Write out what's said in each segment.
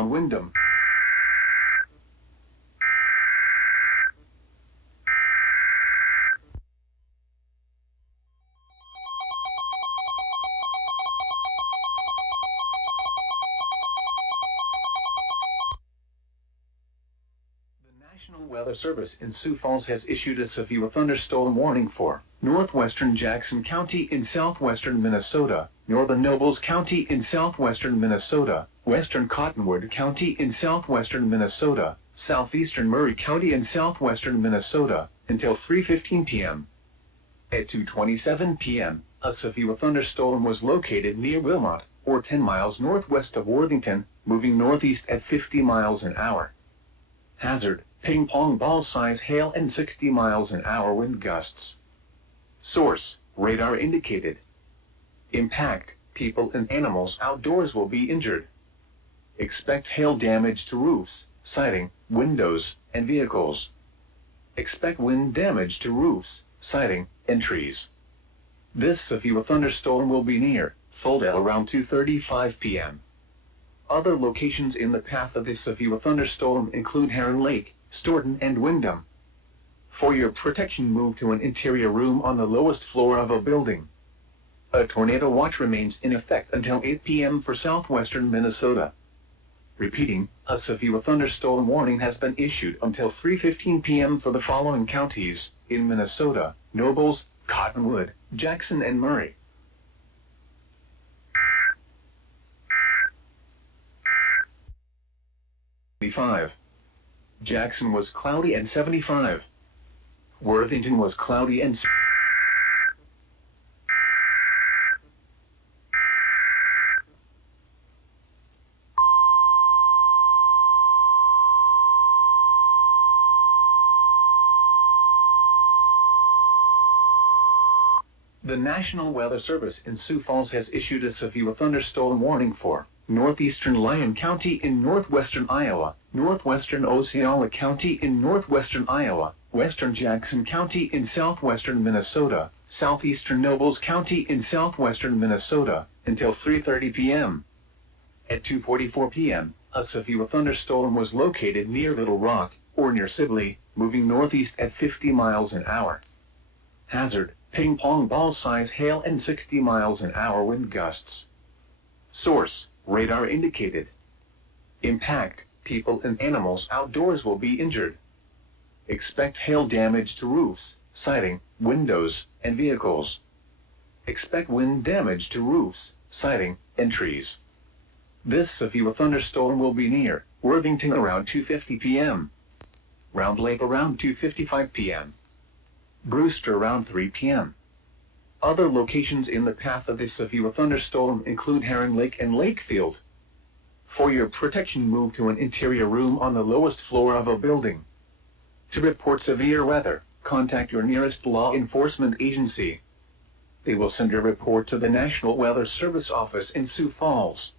Wyndham. The National Weather Service in Sioux Falls has issued a severe thunderstorm warning for northwestern Jackson County in southwestern Minnesota, northern Nobles County in southwestern Minnesota, western Cottonwood County in southwestern Minnesota, southeastern Murray County in southwestern Minnesota, until 3:15 p.m. At 2:27 p.m., a severe thunderstorm was located near Wilmot, or 10 miles northwest of Worthington, moving northeast at 50 miles an hour. Hazard, ping-pong ball size hail and 60 miles an hour wind gusts. Source, radar indicated. Impact, people and animals outdoors will be injured. Expect hail damage to roofs, siding, windows, and vehicles. Expect wind damage to roofs, siding, and trees. This severe thunderstorm will be near Fulda around 2:35 p.m. Other locations in the path of this severe thunderstorm include Heron Lake, Staunton, and Wyndham. For your protection, move to an interior room on the lowest floor of a building. A tornado watch remains in effect until 8 p.m. for southwestern Minnesota. Repeating, a severe thunderstorm warning has been issued until 3:15 p.m. for the following counties in Minnesota: Nobles, Cottonwood, Jackson, and Murray. Jackson was cloudy and 75. Worthington was cloudy and The National Weather Service in Sioux Falls has issued a severe thunderstorm warning for northeastern Lyon County in northwestern Iowa, northwestern Osceola County in northwestern Iowa, western Jackson County in southwestern Minnesota, southeastern Nobles County in southwestern Minnesota, until 3:30 p.m. At 2:44 p.m., a severe thunderstorm was located near Little Rock, or near Sibley, moving northeast at 50 miles an hour. Hazard, ping-pong ball size hail and 60 miles an hour wind gusts. Source, radar indicated. Impact, people and animals outdoors will be injured. Expect hail damage to roofs, siding, windows, and vehicles. Expect wind damage to roofs, siding, and trees. This severe thunderstorm will be near Worthington around 2:50 p.m. Round Lake around 2:55 p.m. Brewster around 3 p.m. Other locations in the path of this severe thunderstorm include Heron Lake and Lakefield. For your protection, move to an interior room on the lowest floor of a building. To report severe weather, contact your nearest law enforcement agency. They will send your report to the National Weather Service office in Sioux Falls.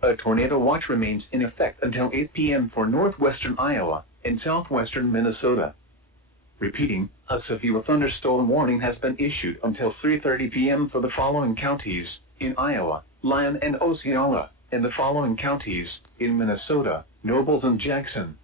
A tornado watch remains in effect until 8 p.m. for northwestern Iowa and southwestern Minnesota. Repeating, a severe thunderstorm warning has been issued until 3:30 p.m. for the following counties in Iowa: Lyon and Osceola, and the following counties in Minnesota: Nobles and Jackson.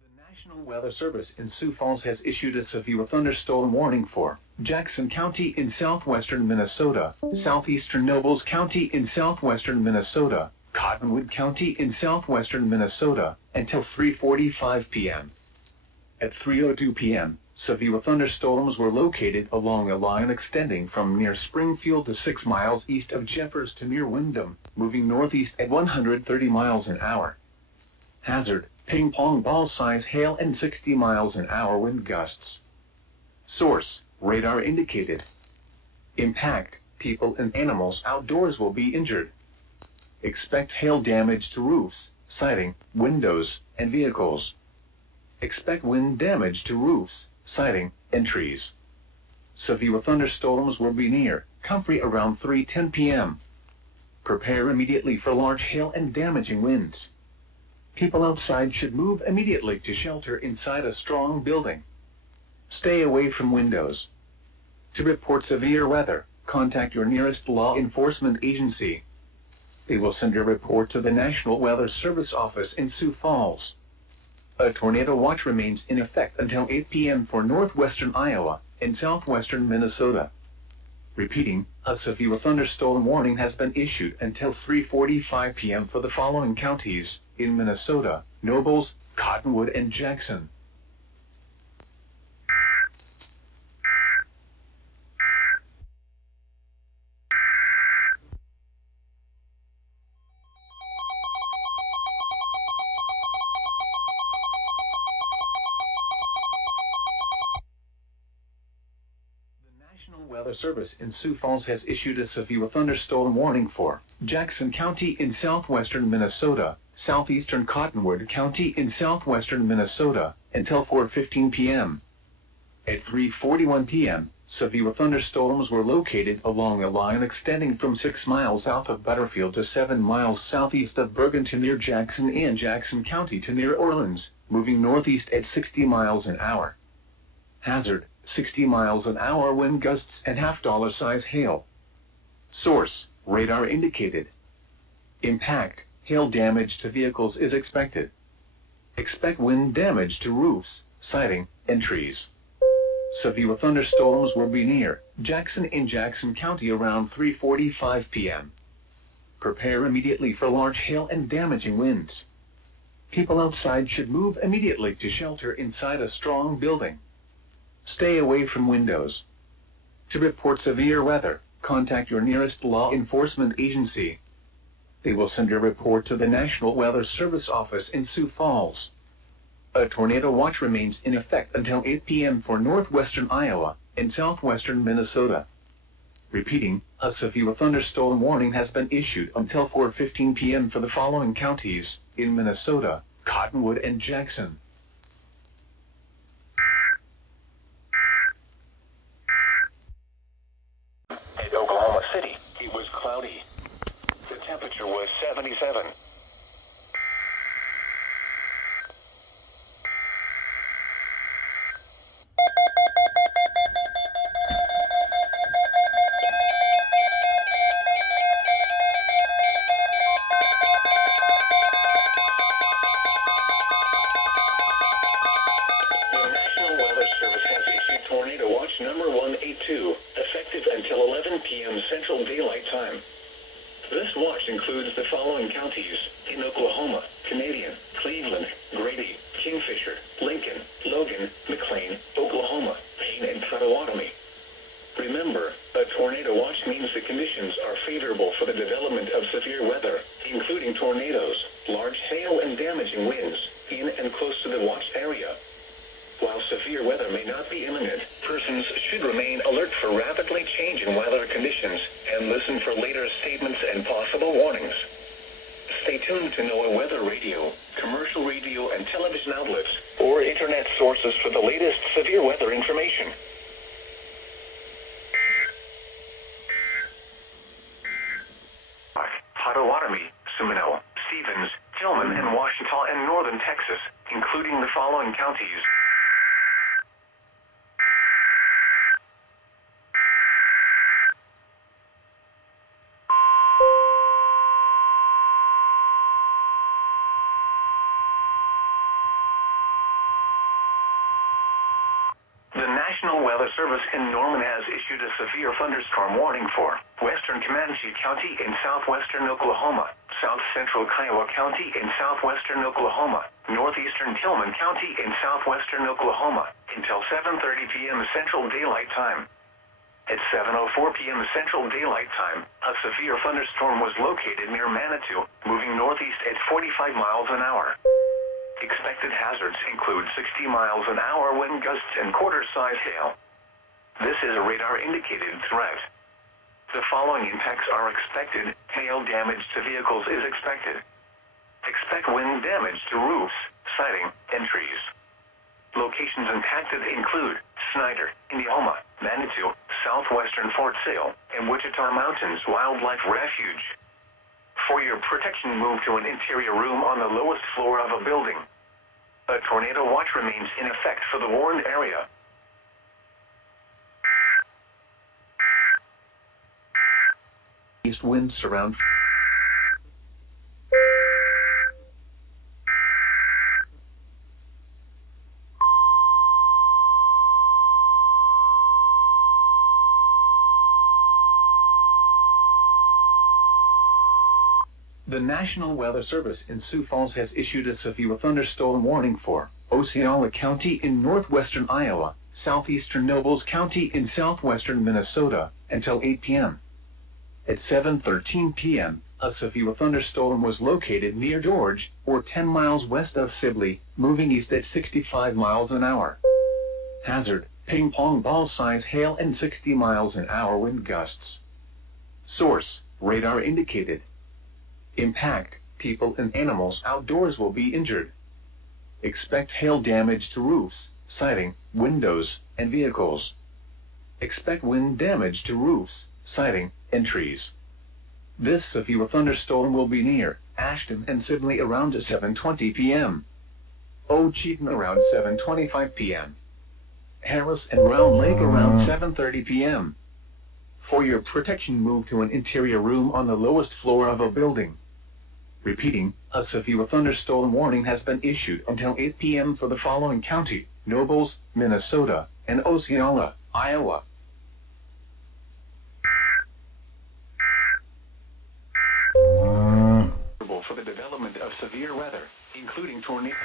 The National Weather Service in Sioux Falls has issued a severe thunderstorm warning for Jackson County in southwestern Minnesota, southeastern Nobles County in southwestern Minnesota, Cottonwood County in southwestern Minnesota, until 3:45 p.m. At 3:02 p.m., severe thunderstorms were located along a line extending from near Springfield to 6 miles east of Jeffers to near Wyndham, moving northeast at 130 miles an hour. Hazard, ping-pong ball size hail and 60 miles an hour wind gusts. Source, radar indicated. Impact, people and animals outdoors will be injured. Expect hail damage to roofs, siding, windows, and vehicles. Expect wind damage to roofs, siding, and trees. Severe thunderstorms will be near Comfrey around 3:10 p.m. Prepare immediately for large hail and damaging winds. People outside should move immediately to shelter inside a strong building. Stay away from windows. To report severe weather, contact your nearest law enforcement agency. They will send your report to the National Weather Service office in Sioux Falls. A tornado watch remains in effect until 8 p.m. for northwestern Iowa and southwestern Minnesota. Repeating, a severe thunderstorm warning has been issued until 3:45 p.m. for the following counties in Minnesota: Nobles, Cottonwood, and Jackson. National Weather Service in Sioux Falls has issued a severe thunderstorm warning for Jackson County in southwestern Minnesota, southeastern Cottonwood County in southwestern Minnesota, until 4:15 p.m. At 3:41 p.m., severe thunderstorms were located along a line extending from 6 miles south of Butterfield to 7 miles southeast of Bergen to near Jackson and Jackson County to near Orleans, moving northeast at 60 miles an hour. Hazard: 60 miles an hour wind gusts and $half size hail. Source: radar indicated. Impact: hail damage to vehicles is expected. Expect wind damage to roofs, siding, and trees. Severe thunderstorms will be near Jackson in Jackson County around 3:45 p.m. Prepare immediately for large hail and damaging winds. People outside should move immediately to shelter inside a strong building. Stay away from windows. To report severe weather, contact your nearest law enforcement agency. They will send your report to the National Weather Service office in Sioux Falls. A tornado watch remains in effect until 8 p.m. for northwestern Iowa and southwestern Minnesota. Repeating, a severe thunderstorm warning has been issued until 4:15 p.m. for the following counties in Minnesota: Cottonwood and Jackson. At Oklahoma City, it was cloudy. The temperature was 77. The National Weather Service has issued Tornado Watch number 182, effective until 11 p.m. Central Daylight Time. This watch includes the following counties in Oklahoma: Canadian, Cleveland, Grady, Kingfisher, Lincoln, Logan, McLean, Oklahoma, Payne, and Potawatomi. Remember, a tornado watch means the conditions are favorable for the development of severe weather, including tornadoes, large hail, and damaging winds in and close to the watch area. While severe weather may not be imminent, persons should remain alert for rapidly changing weather conditions and listen for later statements and possible warnings. Stay tuned to NOAA weather radio, commercial radio and television outlets, or internet sources for the latest severe weather information. Potawatomi, Seminole, Stevens, Tillman, and Washita, and northern Texas, including the following counties: The National Weather Service in Norman has issued a severe thunderstorm warning for western Comanche County in southwestern Oklahoma, south central Kiowa County in southwestern Oklahoma, northeastern Tillman County in southwestern Oklahoma, until 7:30 p.m. Central Daylight Time. At 7:04 p.m. Central Daylight Time, a severe thunderstorm was located near Manitou, moving northeast at 45 miles an hour. Expected hazards include 60 miles an hour wind gusts and quarter-size hail. This is a radar-indicated threat. The following impacts are expected. Hail damage to vehicles is expected. Expect wind damage to roofs, siding, and trees. Locations impacted include Snyder, Indiana, Manitou, southwestern Fort Sill, and Wichita Mountains Wildlife Refuge. For your protection, move to an interior room on the lowest floor of a building. A tornado watch remains in effect for the warned area. East winds surround. The National Weather Service in Sioux Falls has issued a severe thunderstorm warning for Osceola County in northwestern Iowa, southeastern Nobles County in southwestern Minnesota, until 8 p.m. At 7:13 p.m., a severe thunderstorm was located near George, or 10 miles west of Sibley, moving east at 65 miles an hour. Hazard, ping pong ball size hail and 60 miles an hour wind gusts. Source, radar indicated. Impact, people and animals outdoors will be injured. Expect hail damage to roofs, siding, windows, and vehicles. Expect wind damage to roofs, siding, and trees. This severe thunderstorm will be near Ashton and Sibley around 7:20 p.m. Ocheyedan around 7:25 p.m. Harris and Round Lake around 7:30 p.m. For your protection, move to an interior room on the lowest floor of a building. Repeating, a severe thunderstorm warning has been issued until 8 p.m. for the following county: Nobles, Minnesota, and Osceola, Iowa. For the development of severe weather, including tornadoes.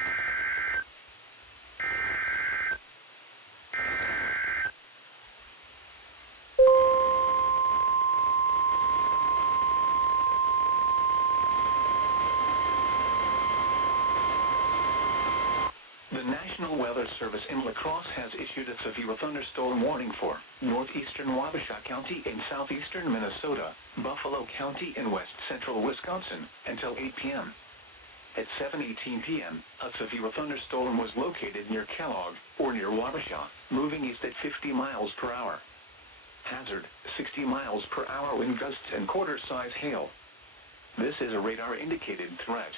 The National Weather Service in La Crosse has issued a severe thunderstorm warning for northeastern Wabasha County in southeastern Minnesota, Buffalo County in west central Wisconsin, until 8 p.m. At 7:18 p.m., a severe thunderstorm was located near Kellogg, or near Wabasha, moving east at 50 miles per hour. Hazard, 60 miles per hour wind gusts and quarter-size hail. This is a radar-indicated threat.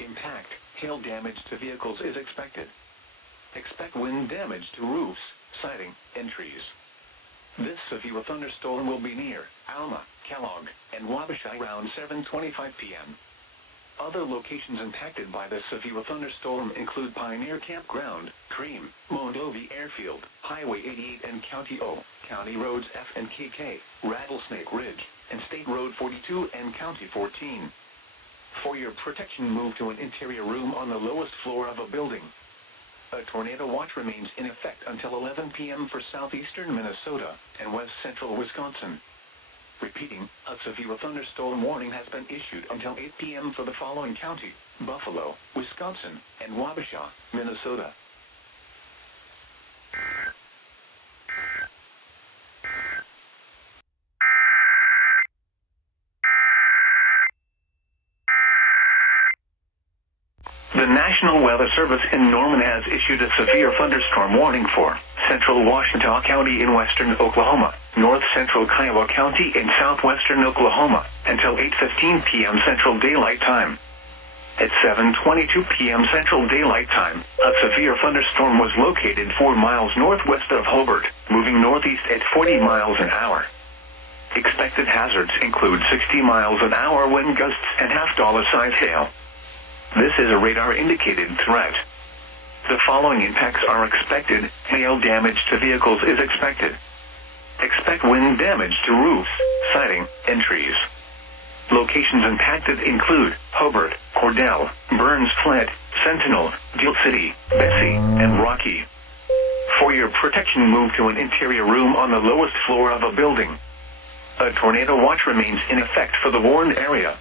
Impact, hail damage to vehicles is expected. Expect wind damage to roofs, siding, and trees. This severe thunderstorm will be near Alma, Kellogg, and Wabasha around 7:25 p.m. Other locations impacted by the severe thunderstorm include Pioneer Campground, Cream, Mondovi Airfield, Highway 88 and County O, County Roads F and KK, Rattlesnake Ridge, and State Road 42 and County 14. For your protection, move to an interior room on the lowest floor of a building. A tornado watch remains in effect until 11 p.m. for southeastern Minnesota and west central Wisconsin. Repeating, a severe thunderstorm warning has been issued until 8 p.m. for the following county: Buffalo, Wisconsin, and Wabasha, Minnesota. The National Weather Service in Norman has issued a severe thunderstorm warning for central Washita County in western Oklahoma, north central Kiowa County in southwestern Oklahoma, until 8:15 p.m. Central Daylight Time. At 7:22 p.m. Central Daylight Time, a severe thunderstorm was located 4 miles northwest of Hobart, moving northeast at 40 miles an hour. Expected hazards include 60 miles an hour wind gusts and half-dollar-size hail. This is a radar-indicated threat. The following impacts are expected. Hail damage to vehicles is expected. Expect wind damage to roofs, siding, and trees. Locations impacted include Hobart, Cordell, Burns Flat, Sentinel, Deal City, Bessie, and Rocky. For your protection, move to an interior room on the lowest floor of a building. A tornado watch remains in effect for the warned area.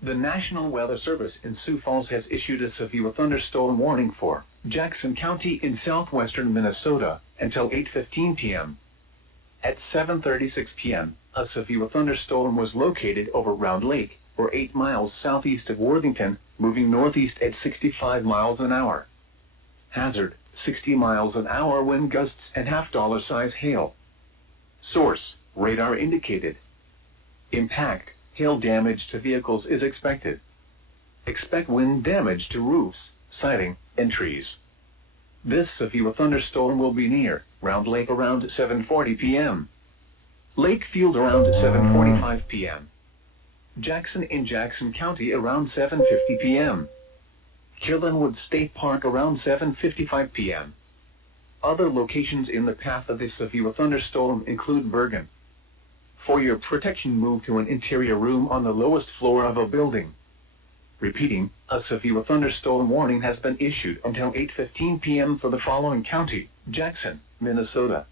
The National Weather Service in Sioux Falls has issued a severe thunderstorm warning for Jackson County in southwestern Minnesota until 8:15 p.m. At 7:36 p.m., a severe thunderstorm was located over Round Lake, or 8 miles southeast of Worthington, moving northeast at 65 miles an hour. Hazard, 60 miles an hour wind gusts and $half size hail. Source, radar indicated. Impact, hail damage to vehicles is expected. Expect wind damage to roofs, siding, and trees. This severe thunderstorm will be near Round Lake around 7:40 p.m. Lakefield around 7:45 p.m. Jackson in Jackson County around 7:50 p.m. Killenwood State Park around 7:55 p.m. Other locations in the path of this severe thunderstorm include Bergen. For your protection, move to an interior room on the lowest floor of a building. Repeating, a severe thunderstorm warning has been issued until 8:15 p.m. for the following county: Jackson, Minnesota.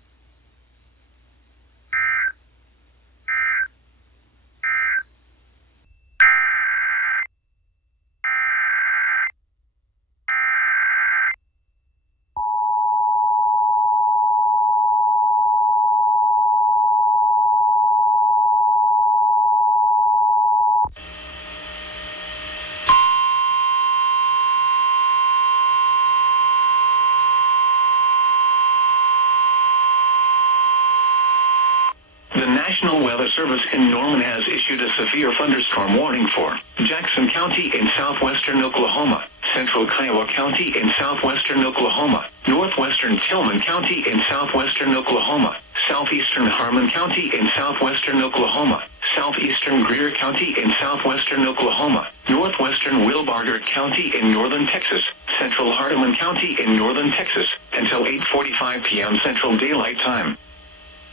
The National Weather Service in Norman has issued a severe thunderstorm warning for Jackson County in southwestern Oklahoma, central Kiowa County in southwestern Oklahoma, northwestern Tillman County in southwestern Oklahoma, southeastern Harmon County in southwestern Oklahoma, southeastern Greer County in southwestern Oklahoma, northwestern Wilbarger County in northern Texas, central Hardeman County in northern Texas, until 8:45 p.m. Central Daylight Time.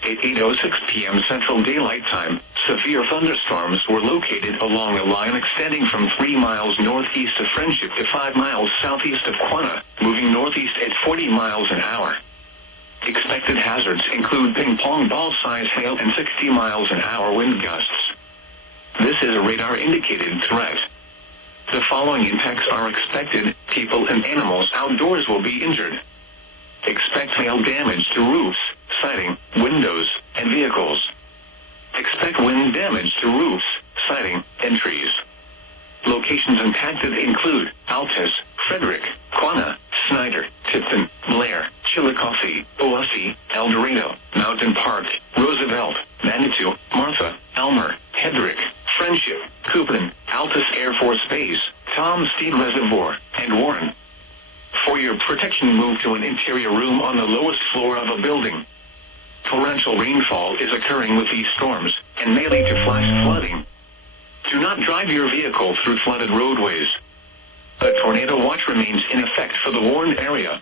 At 8:06 p.m. Central Daylight Time, severe thunderstorms were located along a line extending from 3 miles northeast of Friendship to 5 miles southeast of Quanah, moving northeast at 40 miles an hour. Expected hazards include ping-pong ball-size hail and 60 miles an hour wind gusts. This is a radar-indicated threat. The following impacts are expected: people and animals outdoors will be injured. Expect hail damage to roofs, siding, windows, and vehicles. Expect wind damage to roofs, siding, and trees. Locations impacted include Altus, Frederick, Quanah, Snyder, Tipton, Blair, Chillicothe, Owasso, El Dorado, Mountain Park, Roosevelt, Manitou, Martha, Elmer, Hedrick, Friendship, Coupland, Altus Air Force Base, Tom Steed Reservoir, and Warren. For your protection, move to an interior room on the lowest floor of a building. Torrential rainfall is occurring with these storms, and may lead to flash flooding. Do not drive your vehicle through flooded roadways. A tornado watch remains in effect for the warned area.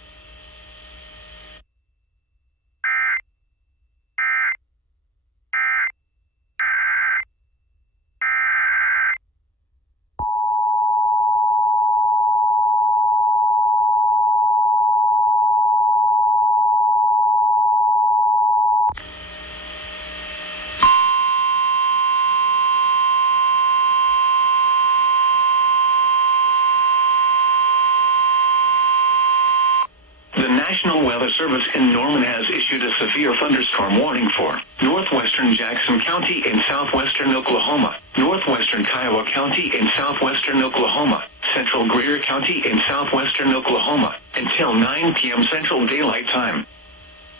The National Weather Service in Norman has issued a severe thunderstorm warning for northwestern Jackson County in southwestern Oklahoma, northwestern Kiowa County in southwestern Oklahoma, central Greer County in southwestern Oklahoma, until 9 p.m. Central Daylight Time.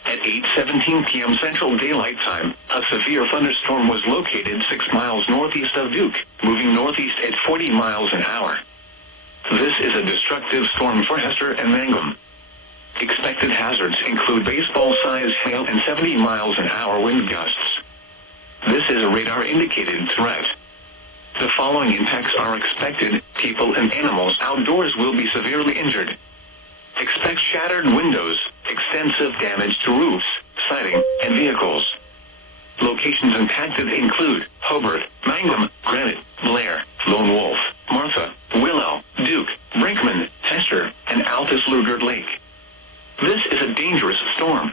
At 8:17 p.m. Central Daylight Time, a severe thunderstorm was located 6 miles northeast of Duke, moving northeast at 40 miles an hour. This is a destructive storm for Hester and Mangum. Expected hazards include baseball-sized hail and 70 miles an hour wind gusts. This is a radar-indicated threat. The following impacts are expected: people and animals outdoors will be severely injured. Expect shattered windows, extensive damage to roofs, siding, and vehicles. Locations impacted include Hobart, Mangum, Granite, Blair, Lone Wolf, Martha, Willow, Duke, Brinkman, Hester, and Altus Lugard Lake. This is a dangerous storm.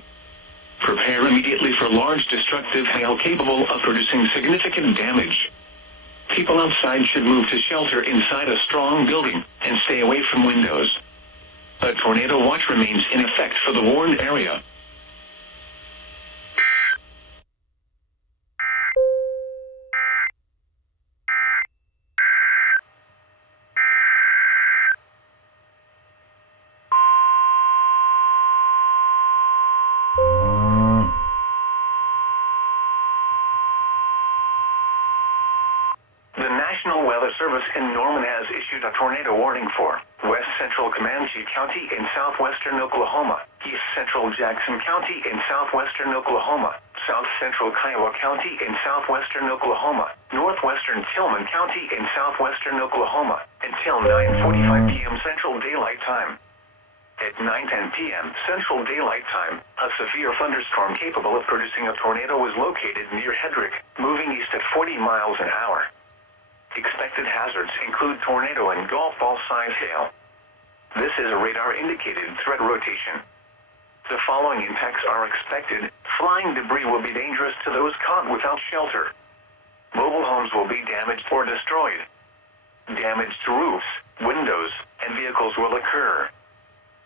Prepare immediately for large destructive hail capable of producing significant damage. People outside should move to shelter inside a strong building and stay away from windows. A tornado watch remains in effect for the warned area. National Weather Service in Norman has issued a tornado warning for west central Comanche County in southwestern Oklahoma, east central Jackson County in southwestern Oklahoma, south central Kiowa County in southwestern Oklahoma, northwestern Tillman County in southwestern Oklahoma, until 9:45 p.m. Central Daylight Time. At 9:10 p.m. Central Daylight Time, a severe thunderstorm capable of producing a tornado was located near Hedrick, moving east at 40 miles an hour. Expected hazards include tornado and golf ball-sized hail. This is a radar-indicated threat rotation. The following impacts are expected. Flying debris will be dangerous to those caught without shelter. Mobile homes will be damaged or destroyed. Damage to roofs, windows, and vehicles will occur.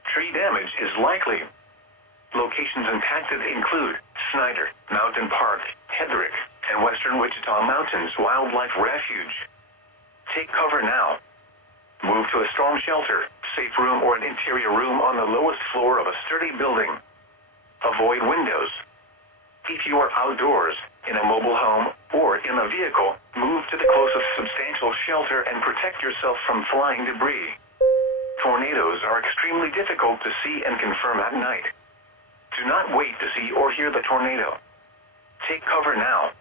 Tree damage is likely. Locations impacted include Snyder, Mountain Park, Hedrick, and Western Wichita Mountains Wildlife Refuge. Take cover now. Move to a storm shelter, safe room, or an interior room on the lowest floor of a sturdy building. Avoid windows. If you are outdoors, in a mobile home, or in a vehicle, move to the closest substantial shelter and protect yourself from flying debris. Tornadoes are extremely difficult to see and confirm at night. Do not wait to see or hear the tornado. Take cover now.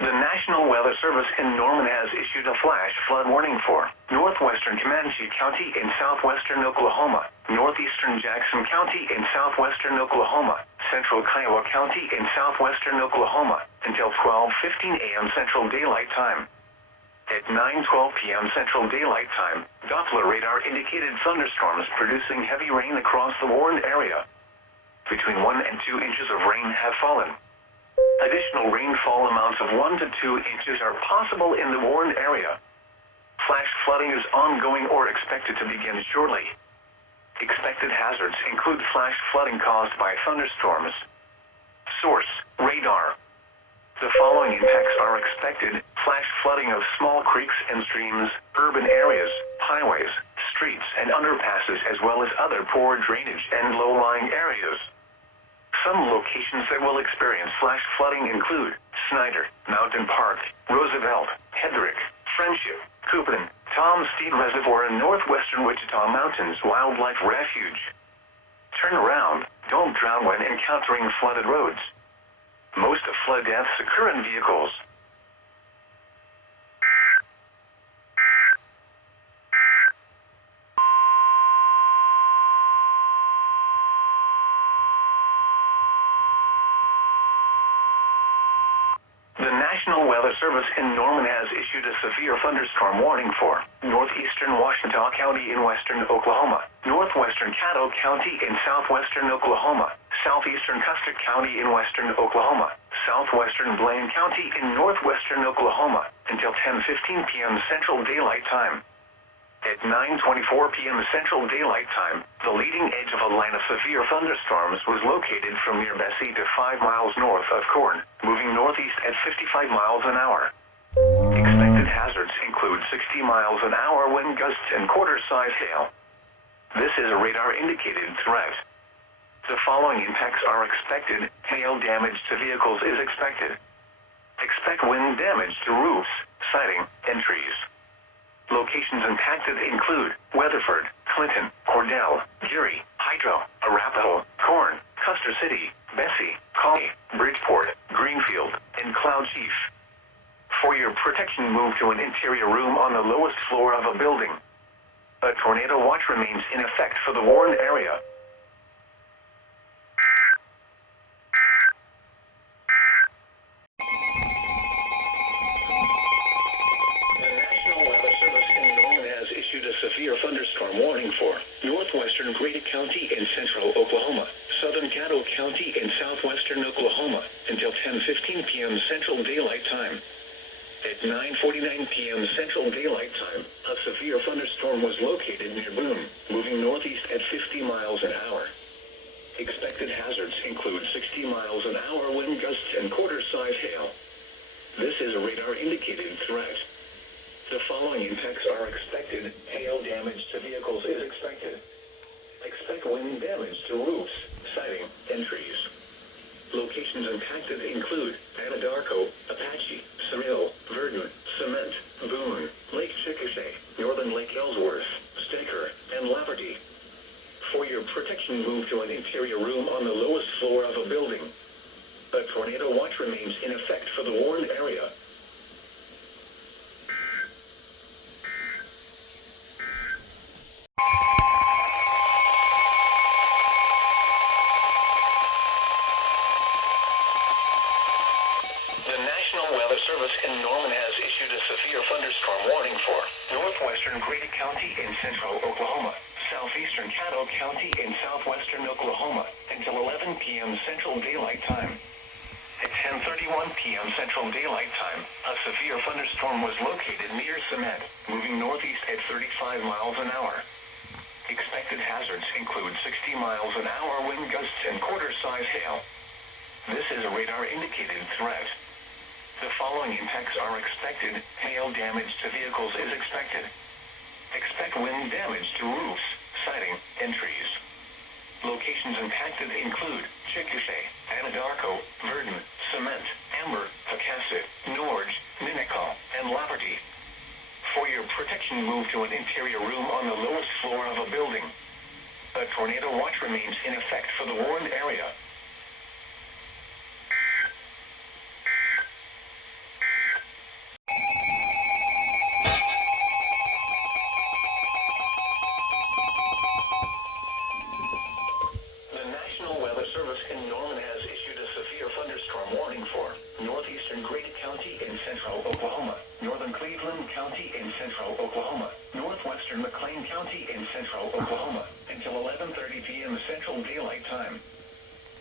The National Weather Service in Norman has issued a flash flood warning for northwestern Comanche County in southwestern Oklahoma, northeastern Jackson County in southwestern Oklahoma, central Kiowa County in southwestern Oklahoma, until 12:15 a.m. Central Daylight Time. At 9:12 p.m. Central Daylight Time, Doppler radar indicated thunderstorms producing heavy rain across the warned area. Between 1 and 2 inches of rain have fallen. Additional rainfall amounts of 1 to 2 inches are possible in the warned area. Flash flooding is ongoing or expected to begin shortly. Expected hazards include flash flooding caused by thunderstorms. Source: radar. The following impacts are expected: flash flooding of small creeks and streams, urban areas, highways, streets, and underpasses, as well as other poor drainage and low-lying areas. Some locations that will experience flash flooding include Snyder, Mountain Park, Roosevelt, Hedrick, Friendship, Coopin, Tom Steed Reservoir, and northwestern Wichita Mountains Wildlife Refuge. Turn around, don't drown when encountering flooded roads. Most of flood deaths occur in vehicles. The National Weather Service in Norman has issued a severe thunderstorm warning for northeastern Washita County in western Oklahoma, northwestern Caddo County in southwestern Oklahoma, southeastern Custer County in western Oklahoma, southwestern Blaine County in northwestern Oklahoma, until 10:15 p.m. Central Daylight Time. At 9:24 p.m. Central Daylight Time, the leading edge of a line of severe thunderstorms was located from near Bessie to 5 miles north of Corn, moving northeast at 55 miles an hour. Expected hazards include 60 miles an hour wind gusts and quarter-size hail. This is a radar-indicated threat. The following impacts are expected: hail damage to vehicles is expected. Expect wind damage to roofs, siding, and trees. Locations impacted include Weatherford, Clinton, Cordell, Geary, Hydro, Arapahoe, Corn, Custer City, Bessie, Collie, Bridgeport, Greenfield, and Cloud Chief. For your protection, move to an interior room on the lowest floor of a building. A tornado watch remains in effect for the warned area. Severe thunderstorm warning for northwestern Grady County in central Oklahoma, southern Caddo County in southwestern Oklahoma, until 10:15 p.m. Central Daylight Time. At 9:49 p.m. Central Daylight Time, a severe thunderstorm was located near Boone, moving northeast at 50 miles an hour. Expect Expected hazards include 60 miles an hour wind gusts and quarter-size hail. This is a radar-indicated threat. The following impacts are expected. Hail damage to vehicles is expected. Expect wind damage to roofs, siding, and trees. Locations impacted include Anadarko, Apache, Surreal, Verdon, Cement, Boone, Lake Chickasha, Northern Lake Ellsworth, Staker, and Laverty. For your protection, move to an interior room on the lowest floor of a building. A tornado watch remains in effect for the warned area. The National Weather Service in Norman has issued a severe thunderstorm warning for northwestern Grady County in central Oklahoma, southeastern Caddo County in southwestern Oklahoma until 11 p.m. Central Daylight Time. At 10:31 p.m. Central Daylight Time, a severe thunderstorm was located near Cement, moving northeast at 35 miles an hour. Expected hazards include 60 miles an hour wind gusts and quarter-size hail. This is a radar-indicated threat. The following impacts are expected. Hail damage to vehicles is expected. Expect wind damage to roofs, siding, and trees. Locations impacted include Chickasha, Anadarko, Verdon, Cement, Amber, Pecasset, Norge, Minnecaw, and Laverty. For your protection, move to an interior room on the lowest floor of a building. A tornado watch remains in effect for the warned area. Oklahoma, until 11:30 p.m. Central Daylight Time.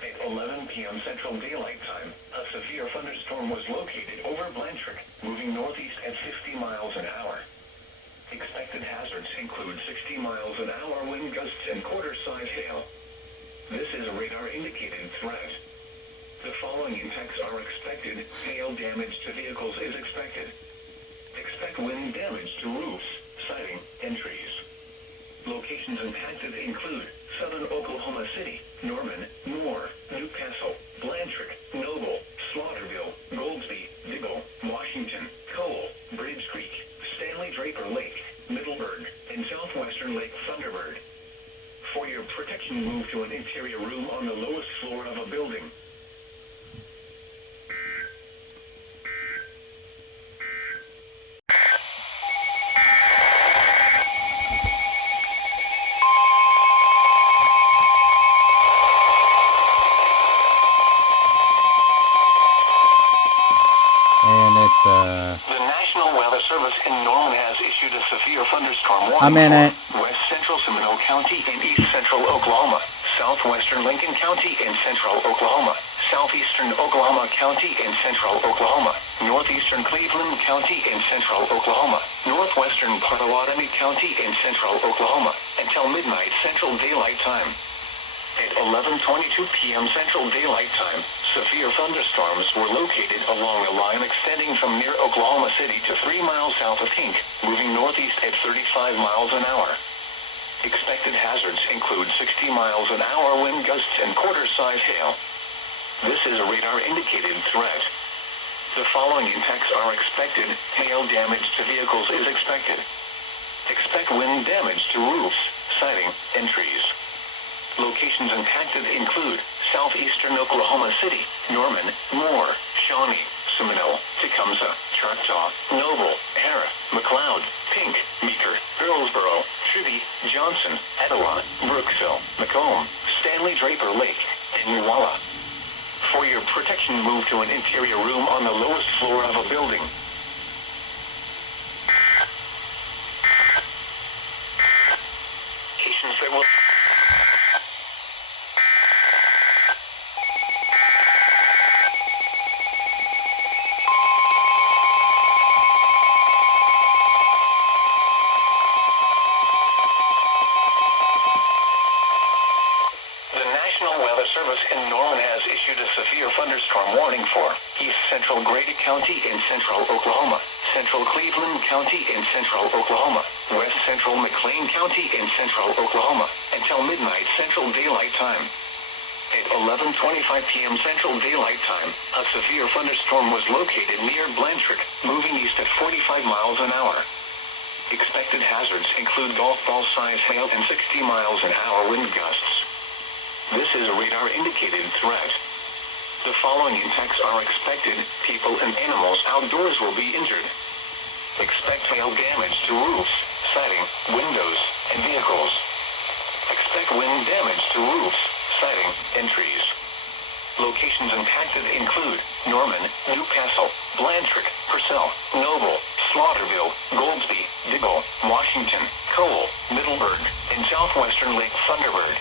At 11 p.m. Central Daylight Time, a severe thunderstorm was located over Blanchard, moving northeast at 50 miles an hour. Expected hazards include 60 miles an hour wind gusts and quarter-size hail. This is a radar-indicated threat. The following impacts are expected. Hail damage to vehicles is expected. Expect wind damage to roofs, siding, and trees. Locations impacted include southern Oklahoma City, Norman, Moore, Newcastle, Blanchard, Noble, Slaughterville, Goldsby, Diggle, Washington, Cole, Bridge Creek, Stanley Draper Lake, Middleburg, and southwestern Lake Thunderbird. For your protection, move to an interior room on the lowest floor of a building. And it's The National Weather Service in Norman has issued a severe thunderstorm warning I'm in it. for west central Seminole County in east central Oklahoma, southwestern Lincoln County in central Oklahoma, southeastern Oklahoma County in central Oklahoma, northeastern Cleveland County in central Oklahoma, northwestern Potawatomi County in central Oklahoma, until midnight Central Daylight Time. At 11:22 p.m. Central Daylight Time, severe thunderstorms were located along a line extending from near Oklahoma City to 3 miles south of Hink, moving northeast at 35 miles an hour. Expected hazards include 60 miles an hour wind gusts and quarter-size hail. This is a radar-indicated threat. The following impacts are expected. Hail damage to vehicles is expected. Expect wind damage to roofs, siding, and trees. Locations impacted include southeastern Oklahoma City, Norman, Moore, Shawnee, Seminole, Tecumseh, Choctaw, Noble, Harrah, McLeod, Pink, Meeker, Earlsboro, Tribby, Johnson, Etowah, Brooksville, Macomb, Stanley Draper Lake, and Neuwalla. For your protection, move to an interior room on the lowest floor of a building. Locations that will... Service in Norman has issued a severe thunderstorm warning for East Central Grady County in central Oklahoma, Central Cleveland County in central Oklahoma, West Central McLean County in central Oklahoma, until midnight Central Daylight Time. At 11:25 p.m. Central Daylight Time, a severe thunderstorm was located near Blanchard, moving east at 45 miles an hour. Expected hazards include golf ball-sized hail and 60 miles an hour wind gusts. This is a radar-indicated threat. The following impacts are expected. People and animals outdoors will be injured. Expect hail damage to roofs, siding, windows, and vehicles. Expect wind damage to roofs, siding, and trees. Locations impacted include Norman, Newcastle, Blanchard, Purcell, Noble, Slaughterville, Goldsby, Diggle, Washington, Cole, Middleburg, and southwestern Lake Thunderbird.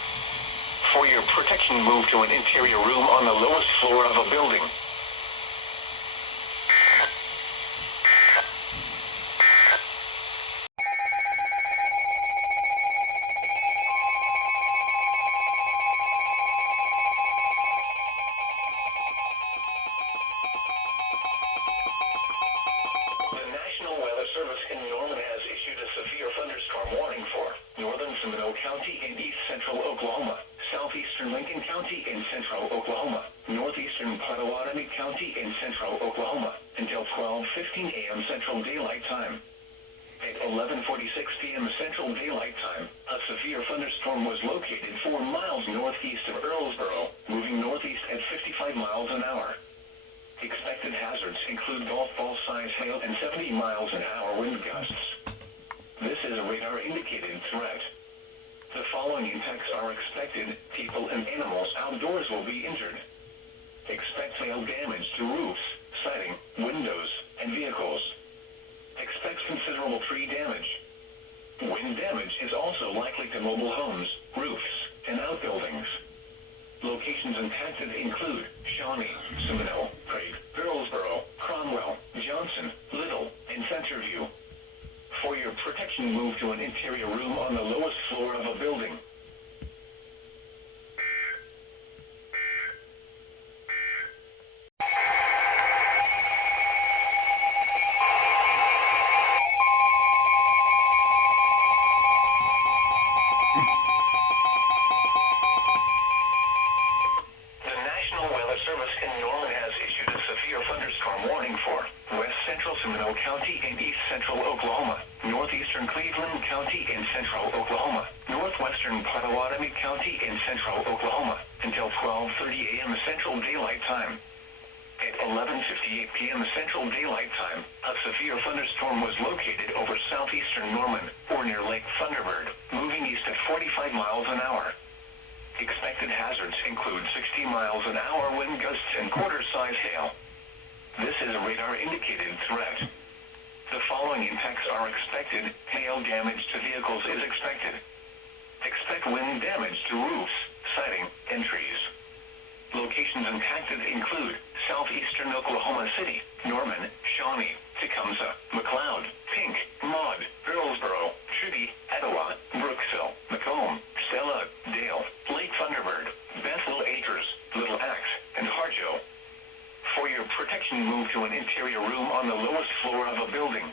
For your protection, move to an interior room on the lowest floor of a building. The National Weather Service in Norman has issued a severe thunderstorm warning for northern Seminole County in east central Oklahoma, southeastern Lincoln County in central Oklahoma, northeastern Potawatomi County in central Oklahoma, until 12:15 a.m. Central Daylight Time. At 11:46 p.m. Central Daylight Time, a severe thunderstorm was located 4 miles northeast of Earlsboro, moving northeast at 55 miles an hour. Expected hazards include golf ball-sized hail and 70 miles an hour wind gusts. This is a radar-indicated threat. The following impacts are expected. People and animals outdoors will be injured. Expect hail damage to roofs, siding, windows, and vehicles. Expect considerable tree damage. Wind damage is also likely to mobile homes, roofs, and outbuildings. Locations impacted include Shawnee, Seminole, Craig, Earlsboro, Cromwell, Johnson, Little, and Centerview. For your protection, move to an interior room on the lowest floor of a building. The National Weather Service in Norman has issued a severe thunderstorm warning for West Central Seminole County in east central Oklahoma, northeastern Cleveland County in central Oklahoma, northwestern Potawatomi County in central Oklahoma, until 12:30 a.m. Central Daylight Time. At 11:58 p.m. Central Daylight Time, a severe thunderstorm was located over southeastern Norman, or near Lake Thunderbird, moving east at 45 miles an hour. Expected hazards include 60 miles an hour wind gusts and quarter-size hail. This is a radar-indicated threat. The following impacts are expected. Hail damage to vehicles is expected. Expect wind damage to roofs, siding, and trees. Locations impacted include southeastern Oklahoma City, Norman, Shawnee, Tecumseh, McLeod, Pink, Maud, Earlsboro, Trudy, Etowah, Brooksville, Macomb, Stella, Dale, Lake Thunderbird, Bethel Acres, Little Axe, and Harjo. For your protection, move to an interior room on the lowest floor of a building.